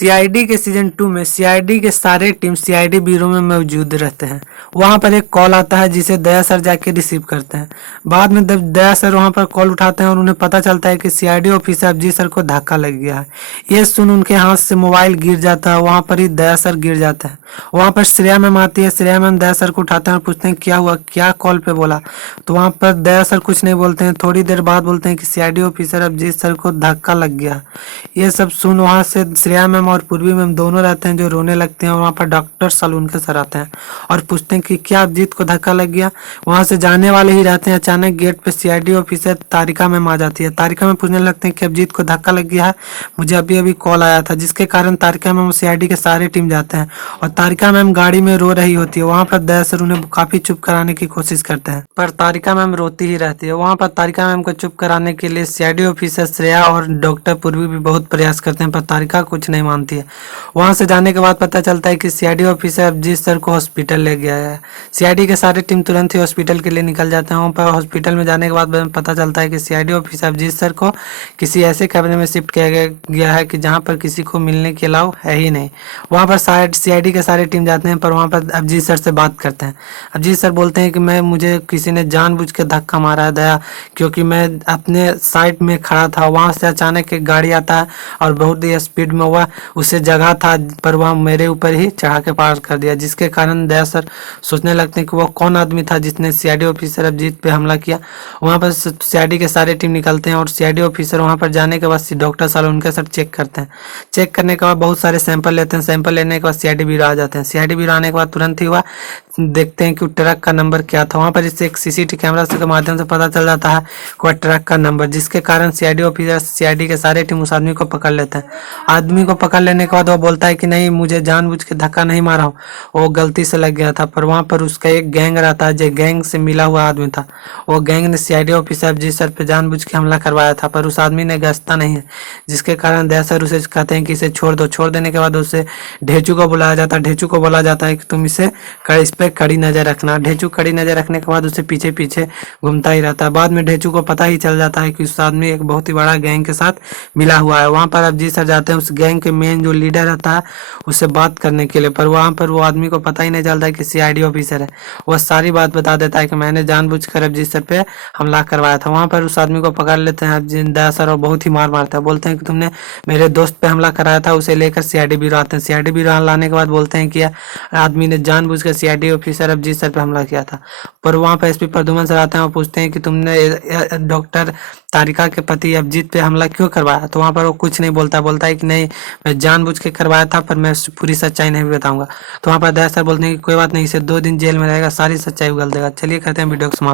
CID के season 2 में CID के सारे टीम सीआईडी ब्यूरो में मौजूद रहते हैं। वहां पर एक कॉल आता है जिसे दया सर जाके रिसीव करते हैं। बाद में दया सर वहां पर कॉल उठाते हैं और उन्हें पता चलता है कि सीआईडी ऑफिसर अभिजीत सर को धक्का लग गया है। ये सुन उनके हाथ से मोबाइल गिर जाता है। वहां पर ही दया सर गिर जाते हैं। वहां पर श्रेया मैम आती है। श्रेया मैम दया सर को उठाते हैं और पूछते हैं क्या हुआ, क्या कॉल पे बोला। तो वहां पर दया सर कुछ नहीं बोलते हैं। थोड़ी देर बाद बोलते हैं कि सीआईडी ऑफिसर अभिजीत सर को धक्का लग गया। ये सब सुन वहां से श्रेया मैम और पूर्वी मैम दोनों रहते हैं जो रोने लगते हैं। और वहाँ पर डॉक्टर सलून के सर आते हैं और पूछते हैं कि क्या अभिजीत को धक्का लग गया। वहां से जाने वाले ही रहते हैं, अचानक गेट पे सीआईडी ऑफिसर तारिका मैम आ जाती है। तारिका मैम पूछने लगते हैं कि अभिजीत को धक्का लग गया है, मुझे अभी अभी कॉल आया था। जिसके कारण तारिका मैम सीआईडी के सारे टीम जाते हैं और तारिका मैम गाड़ी में रो रही होती है। वहाँ पर दया सर उन्हें काफी चुप कराने की कोशिश करते हैं पर तारिका मैम रोती ही रहती है। वहाँ पर तारिका मैम को चुप कराने के लिए सीआईडी ऑफिसर श्रेया और डॉक्टर पूर्वी भी बहुत प्रयास करते हैं पर तारिका कुछ नहीं मानती है। वहां से जाने के बाद पता चलता है कि सीआईडी ऑफिसर अभिजीत सर को हॉस्पिटल ले गया है। सीआईडी के सारे टीम तुरंत ही हॉस्पिटल के लिए निकल जाते हैं। वहाँ पर हॉस्पिटल में जाने के बाद पता चलता है कि सीआईडी ऑफिसर अभिजीत सर को किसी ऐसे कैबिनेट में शिफ्ट किया गया है कि जहाँ पर किसी को मिलने के अलाव है ही नहीं। वहाँ पर सीआईडी के सारे टीम जाते हैं पर वहाँ पर अभिजीत सर से बात करते हैं। अभिजीत सर बोलते हैं कि मुझे किसी ने जानबूझ के धक्का मारा है दया, क्योंकि मैं अपने साइड में खड़ा था। वहाँ से अचानक एक गाड़ी आता है और बहुत ही स्पीड में हुआ, उसे जगह था पर वह मेरे ऊपर ही चढ़ा के पार कर दिया। जिसके कारण दया सर सोचने लगते हैं कि वो कौन आदमी था जिसने सीआईडी ऑफिसर अभिजीत पे हमला किया। वहाँ पर सीआईडी के सारे टीम निकलते हैं और सीआईडी ऑफिसर वहाँ पर जाने के बाद डॉक्टर साल उनके साथ चेक करते हैं। चेक करने के बाद बहुत सारे सैंपल लेते हैं। सैंपल लेने के बाद सीआईडी ब्यूरो आ जाते हैं। सीआईडी ब्यूरो आने के बाद तुरंत ही वह देखते हैं कि ट्रक का नंबर क्या था। वहाँ पर इससे एक सीसीटीवी कैमरा के माध्यम से पता चल जाता है कि वह ट्रक का नंबर, जिसके कारण सीआईडी ऑफिसर सीआईडी के सारे टीम उस आदमी को पकड़ लेते हैं। आदमी को पकड़ लेने के बाद वो बोलता है कि नहीं, मुझे जानबूझ के धक्का नहीं मारा हूँ, वो गलती से लग गया था। पर वहाँ पर उसका एक गैंग रहता है जो गैंग से मिला हुआ आदमी था। वो गैंग ने सीआईडी ऑफिसर अभिजीत सर पे जानबूझ के हमला करवाया था पर उस आदमी ने गश्ता नहीं है। जिसके कारण दया सर उसे कहते हैं कि इसे छोड़ दो। छोड़ देने के बाद उसे ढेचू को बुलाया जाता है। ढेचू को बोला जाता है कि तुम इस पे कड़ी नजर रखना। ढेचू कड़ी नजर रखने के बाद उसे पीछे पीछे घूमता ही रहता है। बाद में ढेचू को पता ही चल जाता है कि उस आदमी एक बहुत ही बड़ा गैंग के साथ मिला हुआ है। वहाँ पर अभिजीत सर जाते हैं उस गैंग के मेन जो लीडर रहता है उससे बात करने के लिए, पर वहाँ पर वो आदमी को पता ही नहीं चलता है कि सीआईडी ऑफिसर है। वह सारी बात बता देता है कि मैंने जानबूझकर अभिजीत सर पे हमला करवाया था। वहाँ पर उस आदमी को पकड़ लेते हैं दया सर और बहुत ही मार मारता है। बोलते हैं कि तुमने मेरे दोस्त पे हमला कराया था। उसे लेकर सीआईडी ब्यूरो आते हैं। सीआईडी ब्यूरो लाने के बाद बोलते हैं कि आदमी ने जानबूझकर सीआईडी ऑफिसर अभिजीत सर पे हमला किया था। पर वहाँ पर एसपी प्रद्युमन सर आते हैं और पूछते हैं कि तुमने डॉक्टर तारिका के पति अभिजीत पे हमला क्यों करवाया। तो वहाँ पर वो कुछ नहीं बोलता है कि नहीं, मैं जानबूझ के करवाया था पर मैं पूरी सच्चाई नहीं बताऊंगा। तो वहाँ पर दया सर बोलते हैं कि कोई बात नहीं, इसे 2 दिन जेल में रहेगा, सारी सच्चाई उगल देगा। चलिए करते हैं वीडियो को समाप्त।